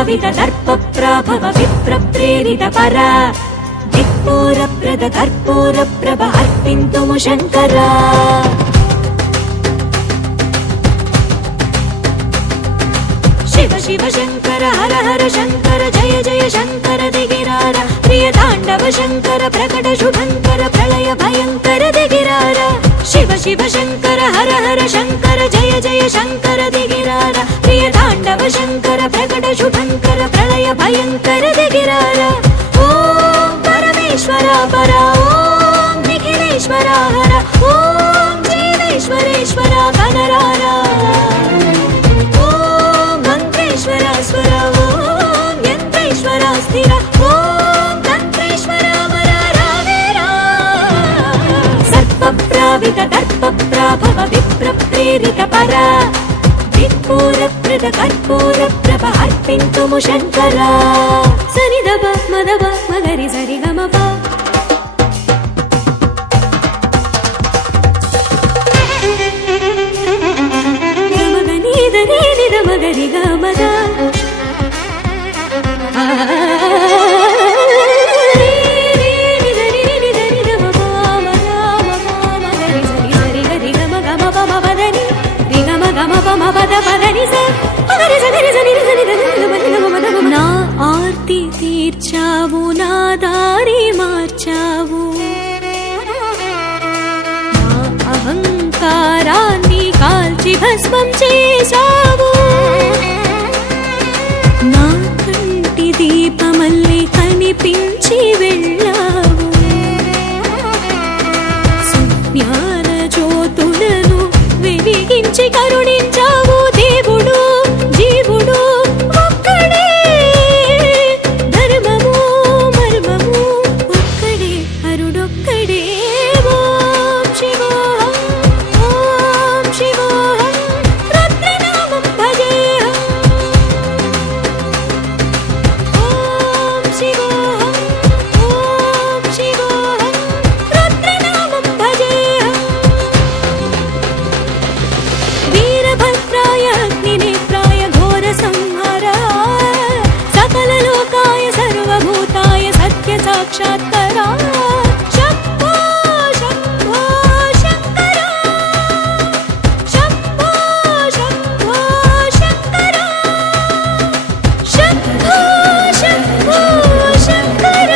सर्पप्रावित दर्पप्राभव विप्रप्रेरित पर दिक्पूरप्रद कर्पूरप्रभ अर्पिन्तुमु शङ्कर शिव शिव शङ्कर हर हर शङ्कर जय जय शङ्कर दिगिरार प्रिय ताण्डव शङ्कर प्रकट शुभङ्कर प्रलय भयङ्कर दिगिरार शिव शिव शङ्कर हर हर शङ्कर जय जय शङ्कर दिगिरार प्रिय ताण्डव शङ्कर प्रकट शुभङ्कर प्रलय भयङ्कर दिगिरार ॐ परमेश्वर पर ॐ निखिलेश्वर हर ॐ जीवेश्वरेश्वर गणरार स्वर ॐ यन्त्रेश्वर स्थिर ॐ तन्त्रेश्वर वररावेरा सर्पप्रावित दर्पप्राभव विप्रप्रेरित पर दिक्पूरप्रद कर्पूरप्रभ अर्पिन्तुमु शङ्कर सनिदप मदप मगरि सरिगमप गमगनिदनि निदमगरि गमद నా ఆర్తి తీర్చావు నా దారి మార్చావు నా అహంకారాన్ని కాల్చి భస్మం చేశావు నా కంటి దీపమల్లి కనిపించి వెళ్ళావు సుజ్ఞాన జ్యోతులను వెలిగించి కరుణించావు దేవుడు జీవుడు ఒక్కడే ధర్మము మర్మము ఒక్కడే హరుడొక్కడే ఓం శివోహం ఓం శివోహం రుద్రనామం భజేహం ఓం శివోహం ఓం శివోహం రుద్రనామం భజేహం वीरभद्राय अग्निनेत्राय घोरसंहाराय सकललोकाय सर्वभूताय सत्यसाक्षात्करा शम्भो शम्भो शङ्कर शम्भो शम्भो शङ्कर शम्भो शम्भो शङ्कर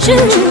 Shoo